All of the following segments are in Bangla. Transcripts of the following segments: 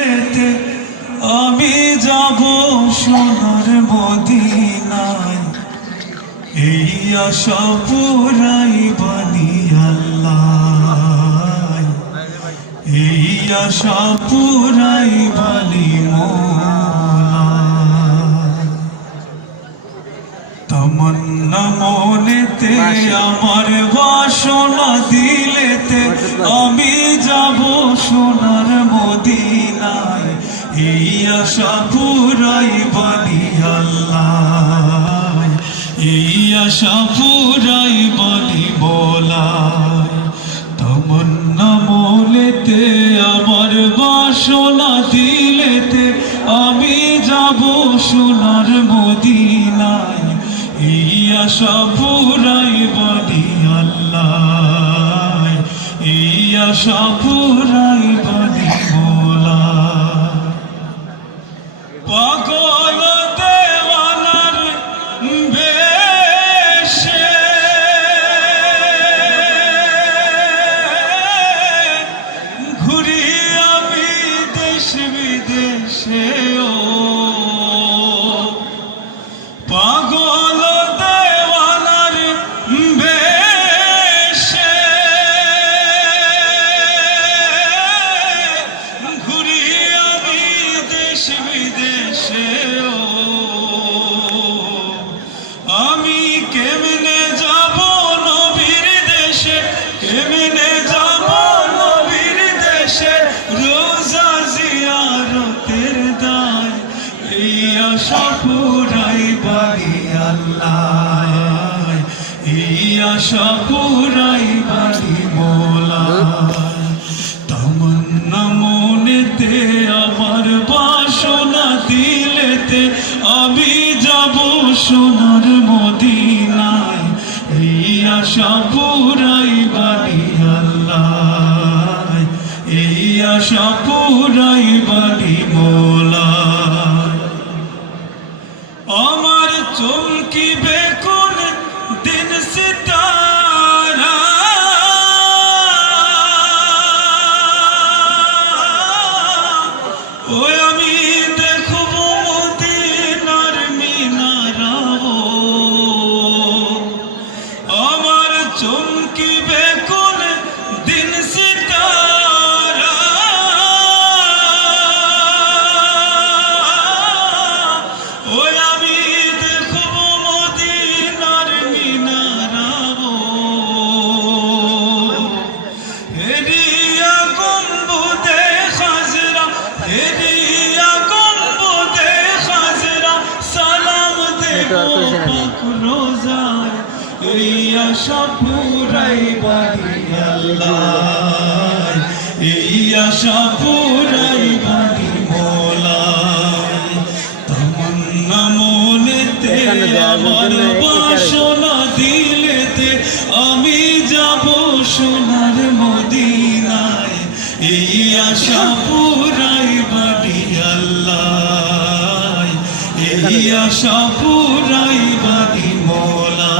দিলেতে আমি যাব সোনার মদিনায়। এই আশা পুরাই বানি আল্লাহ, এই আশা পুরাই বানি মওলা। তমন্না মনেতে আমার বাসনা দিলেতে আমি যাব সোনার মদিনায়। এই আশা পুরাই বানি আল্লাহ, এই আশা পুরাই বানি মওলা। তমন্না মনেতে আমার বাসনা দিলেতে আমি যাব সোনার মদিনায়। এই আশা পুরাই বানি আল্লাহ, এই আশা পুরাই বানি মওলা। পাগল দেওয়ানার বেশে ঘুরি আমি দেশ বিদেশে, ও পাগল দেওয়ানার বেশে ঘুরি আমি দেশ বিদেশে, ও আমি কেমনে যাব নবীর দেশে, কেমনে যাব নবীর দেশে, রোজা জিয়ারতের দায়। এই আশা পুরাই বানি আল্লাহ, এই আশা পুরাই বানি মওলা। তমন্না মনেতে আমার বাসনা দিলেতে আমি যাব সোনার মদিনায়। এই আশা পুরাই বানি আল্লাহ, এই আশা পুরাই বানি মওলা। আমার চমকিবে কোন দিন সিতারা, ওই আমি দেখব মদিনার মিনারা। আমার চমকিবে কোন দিন সিতারা, ওই আমি দেখব মদিনার মিনারা। হেরিয়া গম্বুদে খাজরা, হেরিয়া গম্বুদে খাজরা, সালাম দেব পাক রোজায়। এই আশা পুরাই বানি আল্লাহ, এই আশা পুরাই বানি মওলা। তমন্না মনেতে আমার বাসনা দিলেতে আমি যাব সোনার মদিনায়। এই আশা পুরাই বানি আল্লাহ, এই আশা পুরাই বানি মওলা।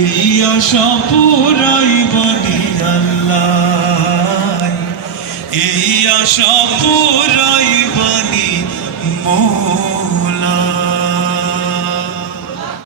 এই আশা পুরাই বানি আল্লাহ, এই আশা পুরাই বানি মওলা।